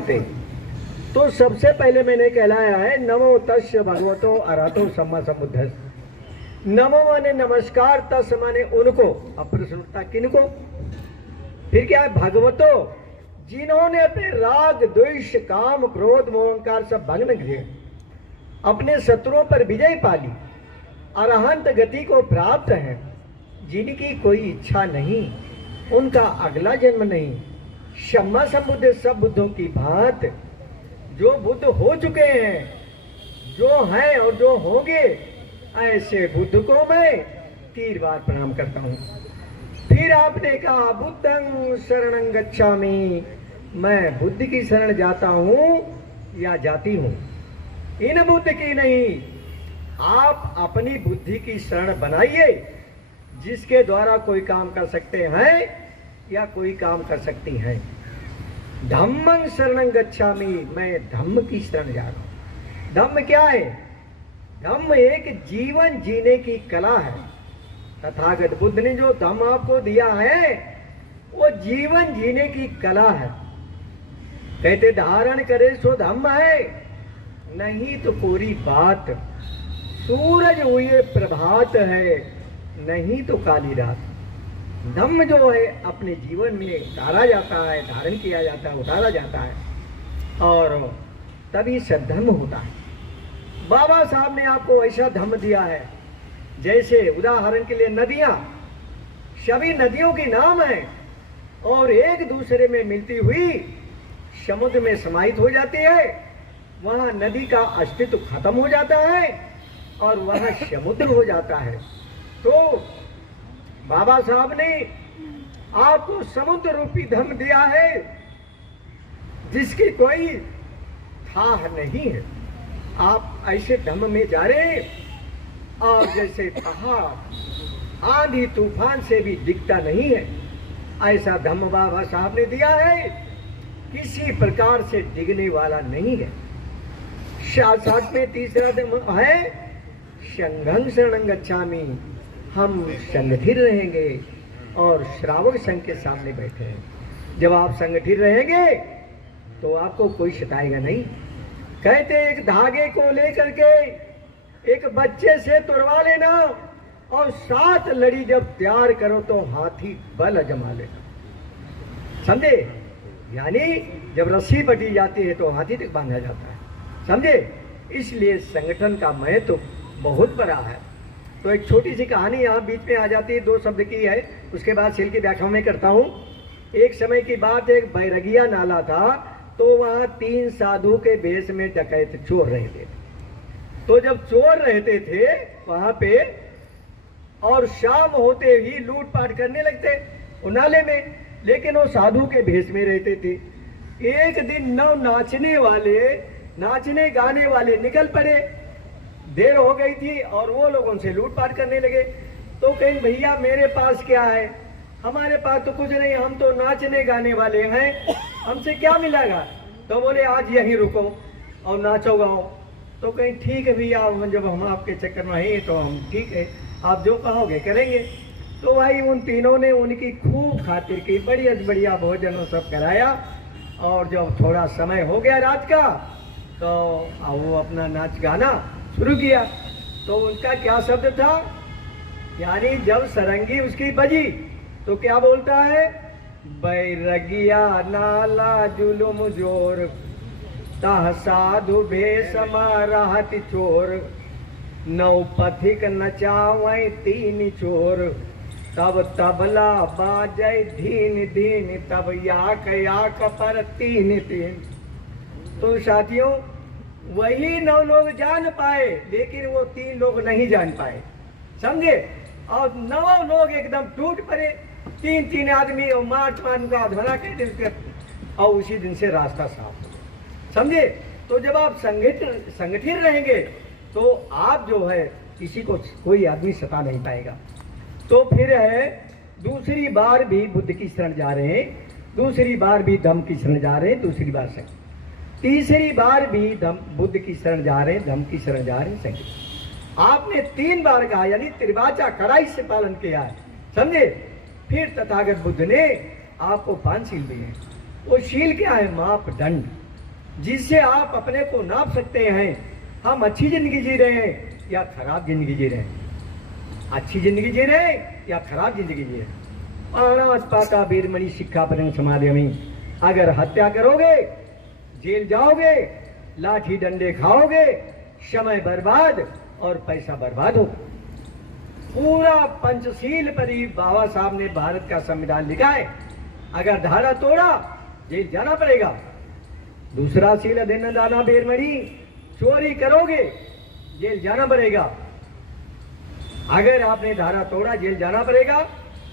तो सबसे पहले मैंने कहलाया है नमो तस्य भगवतो अरहतो सम्मा सम्बुद्धस्स। नमो माने नमस्कार, तस् माने उनको, अप्रसन्नता किनको। फिर क्या है, भगवतो जिन्होंने अपने राग द्वेष काम क्रोध मोहंकार सब भग्न किए, अपने शत्रुओं पर विजय पाली, अरहंत गति को प्राप्त है, जिनकी कोई इच्छा नहीं, उनका अगला जन्म नहीं, सम्मा संबुद्ध सब बुद्धों की भांत, जो बुद्ध हो चुके हैं, जो हैं और जो होंगे, ऐसे बुद्ध को मैं 3 बार प्रणाम करता हूँ। फिर आपने कहा बुद्धं शरणं गच्छामि, मैं बुद्ध की शरण जाता हूँ या जाती हूँ, इन बुद्ध की नहीं। आप अपनी बुद्धि की शरण बनाइए, जिसके द्वारा कोई काम कर सकते हैं या कोई काम कर सकती हैं। धम्मं शरणं गच्छामि, मैं धम्म की शरण जा रहा हूं। धम्म क्या है? धम्म एक जीवन जीने की कला है। तथागत बुद्ध ने जो धम्म आपको दिया है वो जीवन जीने की कला है। कहते धारण करे सो धम्म है, नहीं तो कोरी बात। सूरज हुए प्रभात है, नहीं तो काली रात। धम्म जो है अपने जीवन में उतारा जाता है, धारण किया जाता है, उतारा जाता है, और तभी सद्धम्म होता है। बाबा साहब ने आपको ऐसा धम्म दिया है, जैसे उदाहरण के लिए नदियां, सभी नदियों के नाम है और एक दूसरे में मिलती हुई समुद्र में समाहित हो जाती है। वहां नदी का अस्तित्व खत्म हो जाता है और वह समुद्र हो जाता है। तो बाबा साहब ने आपको समुद्र रूपी धम्म दिया है, जिसकी कोई थाह नहीं है। आप ऐसे धम्म में जा रहे हैं और जैसे पहाड़ आंधी तूफान से भी दिखता नहीं है, ऐसा धम्म बाबा साहब ने दिया है, किसी प्रकार से डिगने वाला नहीं है। साथ में तीसरा धम्म है संघं शरणं गच्छामि, हम संगठित रहेंगे और श्रावक संघ के सामने बैठे हैं। जब आप संगठित रहेंगे तो आपको कोई सताएगा नहीं। कहते एक धागे को लेकर के एक बच्चे से तुड़वा लेना और 7 लड़ी जब तैयार करो तो हाथी बल अजमा लेना। समझे? यानी जब रस्सी बटी जाती है तो हाथी तक बांधा जाता है। समझे? इसलिए संगठन का महत्व बहुत बड़ा है। तो एक छोटी सी कहानी यहाँ बीच में आ जाती है, 2 शब्द की है, उसके बाद सील की व्याख्या में करता हूँ। एक समय की बात, एक बैरगिया नाला था, तो वहाँ 3 साधु के भेष में डकैत चोर रहते थे। तो जब चोर रहते थे वहाँ पे और शाम होते ही लूटपाट करने लगते वो नाले में, लेकिन वो साधु के भेष में रहते थे। एक दिन नाचने गाने वाले निकल पड़े, देर हो गई थी और वो लोग उनसे लूटपाट करने लगे। तो कहीं भैया मेरे पास क्या है? हमारे पास तो कुछ नहीं, हम तो नाचने गाने वाले हैं, हमसे क्या मिलेगा? तो बोले आज यहीं रुको और नाचो गाओ। तो कहीं ठीक है भैया, जब हम आपके चक्कर में हैं तो हम ठीक है, आप जो कहोगे करेंगे। तो भाई उन तीनों ने उनकी खूब खातिर की, बढ़िया बढ़िया भोजन और सब कराया, और जब थोड़ा समय हो गया रात का तो वो अपना नाच गाना शुरू किया। तो उनका क्या शब्द था? यानी जब सरंगी उसकी बजी तो क्या बोलता है? बैरगिया नाला जुलुम जोर, तह साधु भेष मारहत चोर, नौ पथिक नचावै 3 चोर, तब तबला बाजै धीन धीन, तब याक पर 3 तो साथियों, वही 9 लोग जान पाए, लेकिन वो 3 लोग नहीं जान पाए। समझे? और 9 लोग एकदम टूट पड़े, 3 आदमी और मार का ध्वना कहते, और उसी दिन से रास्ता साफ। समझे? तो जब आप संगठित रहेंगे तो आप जो है किसी को कोई आदमी सता नहीं पाएगा। तो फिर है दूसरी बार भी बुद्ध की शरण जा रहे हैं, दूसरी बार भी धम्म की शरण जा रहे हैं, दूसरी बार संग, तीसरी बार भी बुद्ध की शरण जा रहे हैं, धम्म की शरण जा रहे हैं, संग। आपने 3 बार कहा, यानी त्रिवाचा कड़ाई से पालन किया है। समझे? फिर तथागत बुद्ध ने आपको 5 शील दिए। वो शील क्या है? मापदंड। जिससे आप अपने को नाप सकते हैं हम अच्छी जिंदगी जी रहे हैं या खराब जिंदगी जी रहे हैं, अच्छी जिंदगी जी रहे हैं या खराब जिंदगी जी रहे हैं। अनास्पाता वीरमणि सिक्खापदं समादयामि। अगर हत्या करोगे जेल जाओगे, लाठी डंडे खाओगे, समय बर्बाद और पैसा बर्बाद हो। पूरा पंचशील पर ही बाबा साहब ने भारत का संविधान लिखा है। अगर धारा तोड़ा जेल जाना पड़ेगा। दूसरा शील अधीन दाना वीरमणि, चोरी करोगे जेल जाना पड़ेगा। अगर आपने धारा तोड़ा जेल जाना पड़ेगा।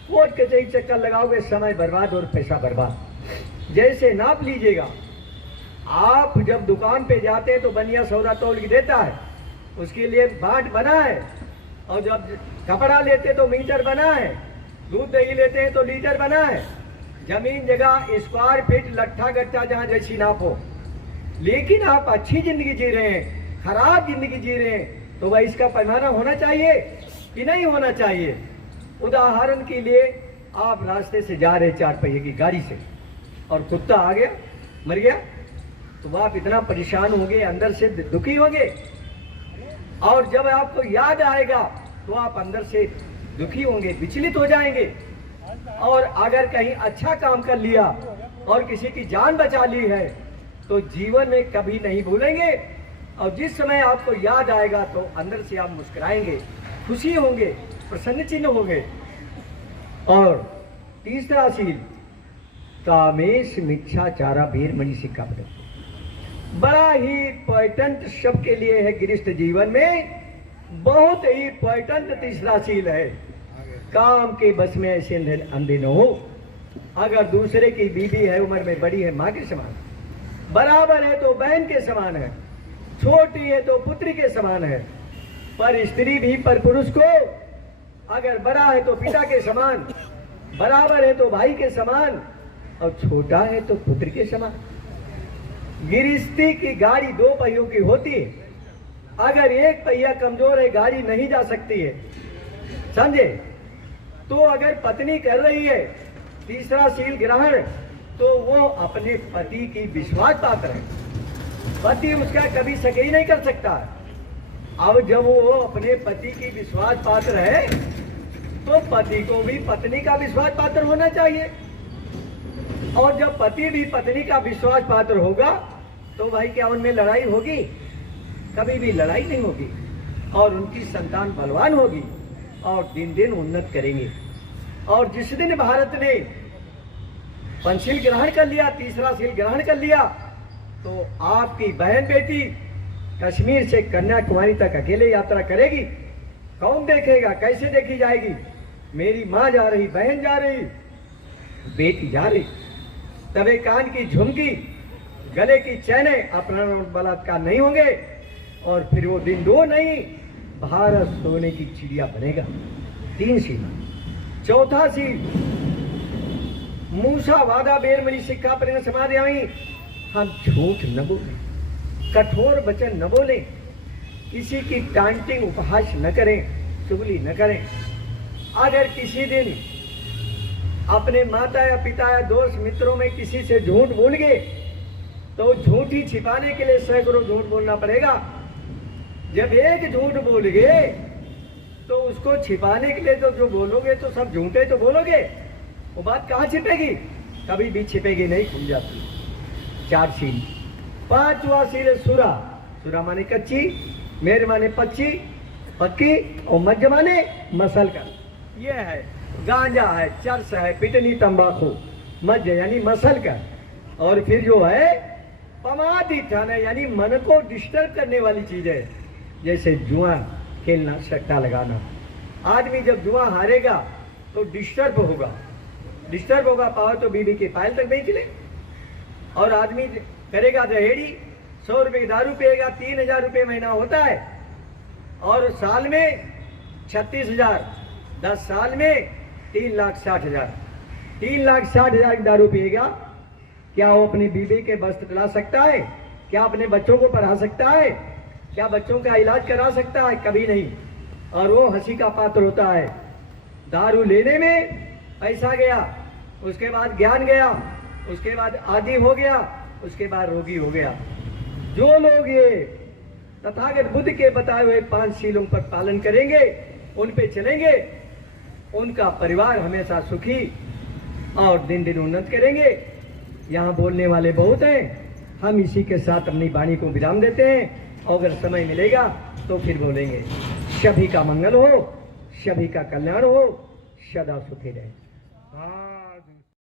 कोर्ट कचहरी चक्कर लगाओगे, समय बर्बाद और पैसा बर्बाद। जैसे नाप लीजिएगा, आप जब दुकान पे जाते हैं तो बनिया सौदा तौल के देता है, उसके लिए बाट बना है। और जब कपड़ा लेते तो मीटर बना है, दूध दही लेते हैं तो लीटर बना है। जमीन जगह स्क्वायर फीट लट्ठा गट्ठा जहाँ जैसी नाप हो। लेकिन आप अच्छी जिंदगी जी रहे हैं, खराब जिंदगी जी रहे हैं, तो वह इसका पैमाना होना चाहिए कि नहीं होना चाहिए। उदाहरण के लिए आप रास्ते से जा रहे 4 पहिए की गाड़ी से और कुत्ता आ गया मर गया, तो आप इतना परेशान होंगे, अंदर से दुखी होंगे। और जब आपको याद आएगा तो आप अंदर से दुखी होंगे, विचलित हो जाएंगे। और अगर कहीं अच्छा काम कर लिया और किसी की जान बचा ली है तो जीवन में कभी नहीं भूलेंगे। और जिस समय आपको याद आएगा तो अंदर से आप मुस्कुराएंगे, खुशी होंगे, प्रसन्न चिन्ह होंगे। और तीसरा शील कामेश मिच्छाचारा वीरमणि सिक्खापदं। बड़ा ही इम्पोर्टेंट सबके लिए है गृहस्थ जीवन में, बहुत ही इम्पोर्टेंट तीसरा शील है। काम के बस में ऐसे अंधे न हो। अगर दूसरे की बीवी है, उम्र में बड़ी है, माँ के समान, बराबर है तो बहन के समान है, छोटी है तो पुत्री के समान है। पर स्त्री भी पर पुरुष को अगर बड़ा है तो पिता के समान, बराबर है तो भाई के समान, और छोटा है तो पुत्र के समान। गृहस्थी की गाड़ी 2 पहियों की होती है। अगर एक पहिया कमजोर है, गाड़ी नहीं जा सकती है, समझे। तो अगर पत्नी कर रही है तीसरा शील ग्रहण, तो वो अपने पति की विश्वास पात्र है। पति उसका कभी सके ही नहीं कर सकता। अब जब वो अपने पति की विश्वास पात्र है तो पति को भी पत्नी का विश्वास पात्र होना चाहिए। और जब पति भी पत्नी का विश्वास पात्र होगा तो भाई क्या उनमें लड़ाई होगी? कभी भी लड़ाई नहीं होगी। और उनकी संतान बलवान होगी और दिन दिन उन्नत करेंगे। और जिस दिन भारत ने पंचशील ग्रहण कर लिया, तीसरा शील ग्रहण कर लिया, तो आपकी बहन बेटी कश्मीर से कन्याकुमारी तक अकेले यात्रा करेगी। कौन देखेगा? कैसे देखी जाएगी? मेरी माँ जा रही, बहन जा रही, बेटी जा रही। तबे कान की झुमकी, गले की चैने अपहरण और बलात्कार नहीं होंगे। और फिर वो दिन 2 नहीं, भारत सोने की चिड़िया बनेगा। 3 शील। चौथा शील मूसा वादा वीरमणि सिक्खापदं समादयामि। हम झूठ न बोलें, कठोर वचन न बोलें, किसी की टांटिंग उपहास न करें, चुगली न करें। अगर किसी दिन अपने माता या पिता या दोस्त मित्रों में किसी से झूठ बोल गए तो झूठ ही छिपाने के लिए सैकड़ों झूठ बोलना पड़ेगा। जब एक झूठ बोल गए तो उसको छिपाने के लिए तो जो बोलोगे तो सब झूठे तो बोलोगे, वो बात कहाँ छिपेगी? कभी भी छिपेगी नहीं, खुल जाती। 4 शील। 5वां शील सुरा। सुरा माने कच्ची, मेर माने पक्की, और मध्य माने मसल का। ये है गांजा है, चरस है, पिटनी तंबाकू, मध्य यानी मसल का। और फिर जो है पमादिठान है, यानी मन को डिस्टर्ब करने वाली चीज है, जैसे जुआ खेलना, सट्टा लगाना। आदमी जब जुआ हारेगा तो डिस्टर्ब होगा, पाओ तो बीबी के पायल तक बेच ले। और आदमी करेगा दहेड़ी, 100 रुपए की दारू पिएगा, 3000 रुपये महीना होता है। और साल में 36,000, 10 साल में 3,60,000। 3,60,000 की दारू पिएगा, क्या वो अपनी बीबी के वस्त्र दिला सकता है? क्या अपने बच्चों को पढ़ा सकता है? क्या बच्चों का इलाज करा सकता है? कभी नहीं। और वो हंसी का पात्र होता है। दारू लेने में पैसा गया, उसके बाद ज्ञान गया, उसके बाद आदि हो गया, उसके बाद रोगी हो गया। जो लोग ये तथागत बुद्ध के बताए हुए 5 शीलों पर पालन करेंगे, उन पे चलेंगे, उनका परिवार हमेशा सुखी और दिन दिन उन्नत करेंगे। यहाँ बोलने वाले बहुत हैं, हम इसी के साथ अपनी वाणी को विराम देते हैं। अगर समय मिलेगा तो फिर बोलेंगे। सभी का मंगल हो, सभी का कल्याण हो, सदा सुखी रहे।